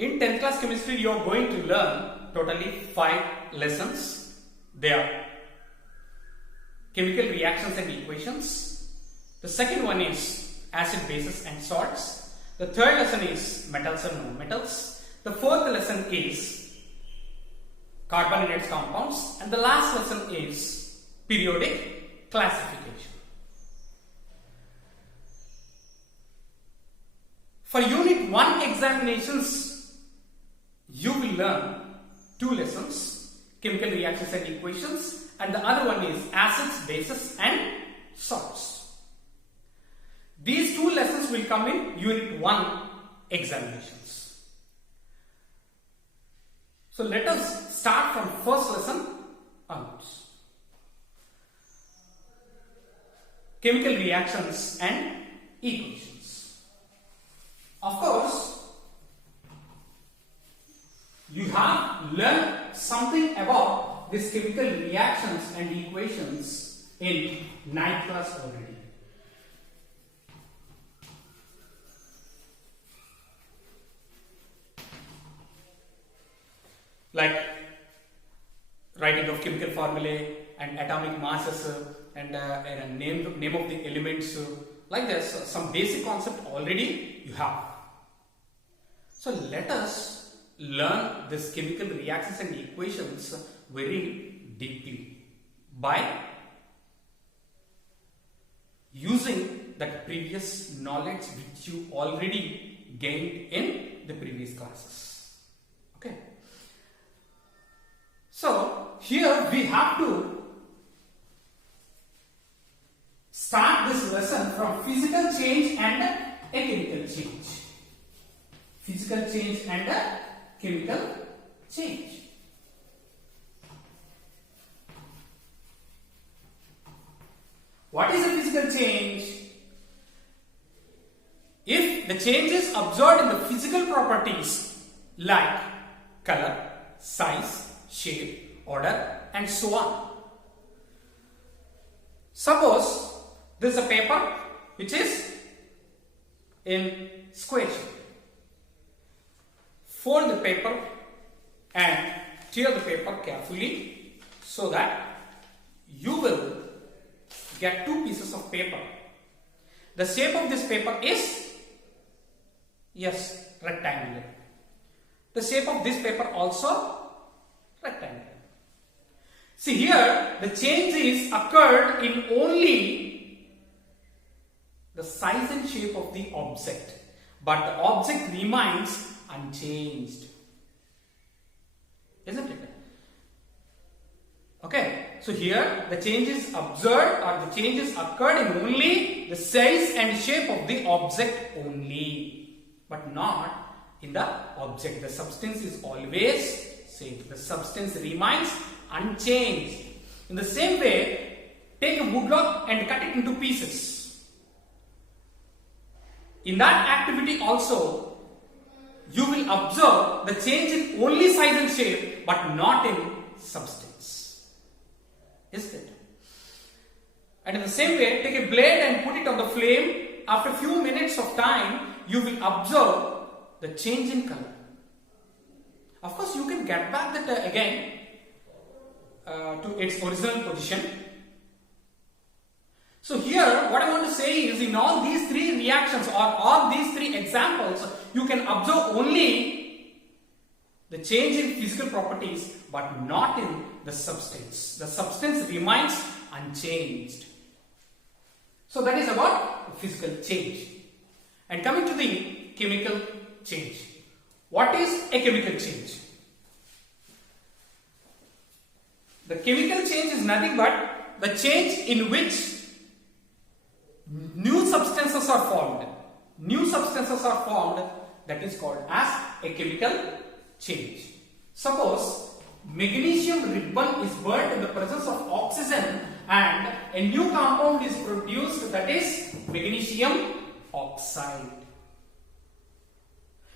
In 10th class chemistry, you are going to learn totally 5 lessons. They are chemical reactions and equations. The second one is acid, bases and salts. The third lesson is metals and non-metals. The fourth lesson is carbon and its compounds. And the last lesson is periodic classification. For Unit 1 examinations, you will learn 2 lessons, chemical reactions and equations, and the other one is acids, bases and salts. These 2 lessons will come in Unit 1 examinations. So let us start from first lesson onwards. Chemical reactions and equations. Of course, you have learned something about these chemical reactions and equations in 9th class already. Like writing of chemical formulae and atomic masses and name of the elements, like this, some basic concept already you have. So let us learn this chemical reactions and equations very deeply by using that previous knowledge which you already gained in the previous classes. Okay. So here we have to start this lesson from physical change and a chemical change. Physical change and a chemical change. What is a physical change? If the change is observed in the physical properties like color, size, shape, order and so on. Suppose this is a paper which is in square shape. Fold the paper and tear the paper carefully so that you will get 2 pieces of paper. The shape of this paper is, yes, rectangular. The shape of this paper also rectangular. See here, the change is occurred in only the size and shape of the object, but the object remains unchanged, isn't it? Okay, so here the change is observed or the changes occurred in only the size and shape of the object only, but not in the object. The substance is always same. The substance remains unchanged. In the same way, take a wood log and cut it into pieces. In that activity also, you will observe the change in only size and shape but not in substance. Isn't it? And in the same way, take a blade and put it on the flame. After a few minutes of time, you will observe the change in color. Of course, you can get back that again to its original position. So here, what I want to say is, in all these 3 reactions or all these 3 examples, you can observe only the change in physical properties but not in the substance. The substance remains unchanged. So that is about physical change. And coming to the chemical change. What is a chemical change? The chemical change is nothing but the change in which new substances are formed. New substances are formed, that is called as a chemical change. Suppose magnesium ribbon is burnt in the presence of oxygen and a new compound is produced, that is magnesium oxide.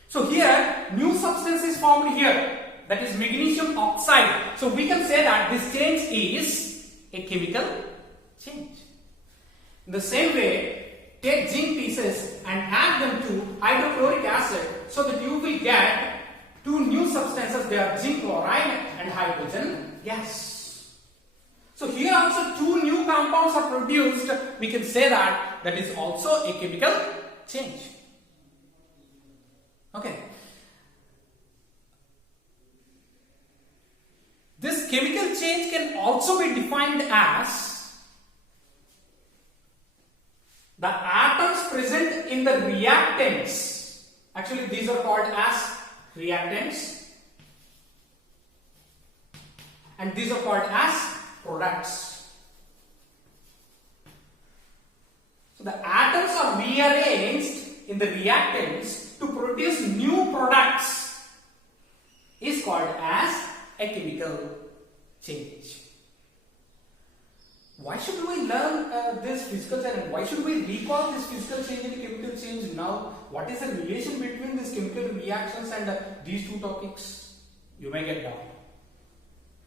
So here new substance is formed here, that is magnesium oxide. So we can say that this change is a chemical change. In the same way, take zinc pieces and add them to hydrochloric acid so that you will get Two new substances, they are zinc chloride and hydrogen gas. So here also two new compounds are produced. We can say that that is also a chemical change. Okay. This chemical change can also be defined as the atoms present in the reactants. Actually, these are called as reactants, and these are called as products. So the atoms are rearranged in the reactants to produce new products is called as a chemical change. Why should we learn this physical change, and why should we recall this physical change and chemical change now? What is the relation between these chemical reactions and these two topics? You may get down.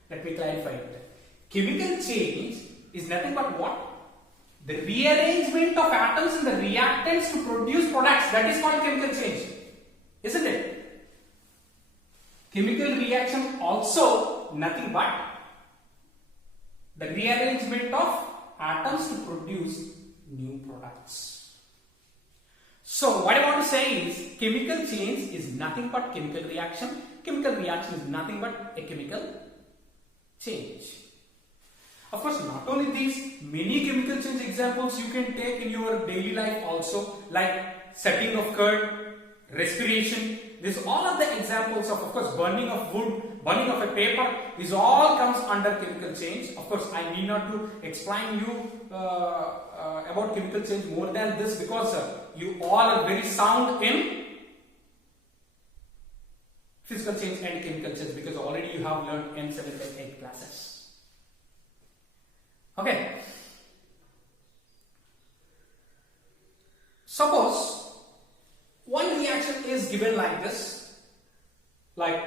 Let me clarify it. Chemical change is nothing but what? The rearrangement of atoms in the reactants to produce products. That is called chemical change. Isn't it? Chemical reaction also nothing but the rearrangement of atoms to produce new products. So what I want to say is chemical change is nothing but chemical reaction. Chemical reaction is nothing but a chemical change. Of course, not only these, many chemical change examples you can take in your daily life also, like setting of curd, respiration. This all are the examples of course, burning of wood, burning of a paper. This all comes under chemical change. Of course, I need not to explain you about chemical change more than this, because you all are very sound in physical change and chemical change, because already you have learned in 7th and 8th classes. Okay. Suppose one reaction is given like this, like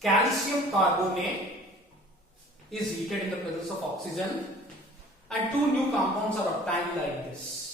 calcium carbonate is heated in the presence of oxygen and two new compounds are obtained like this.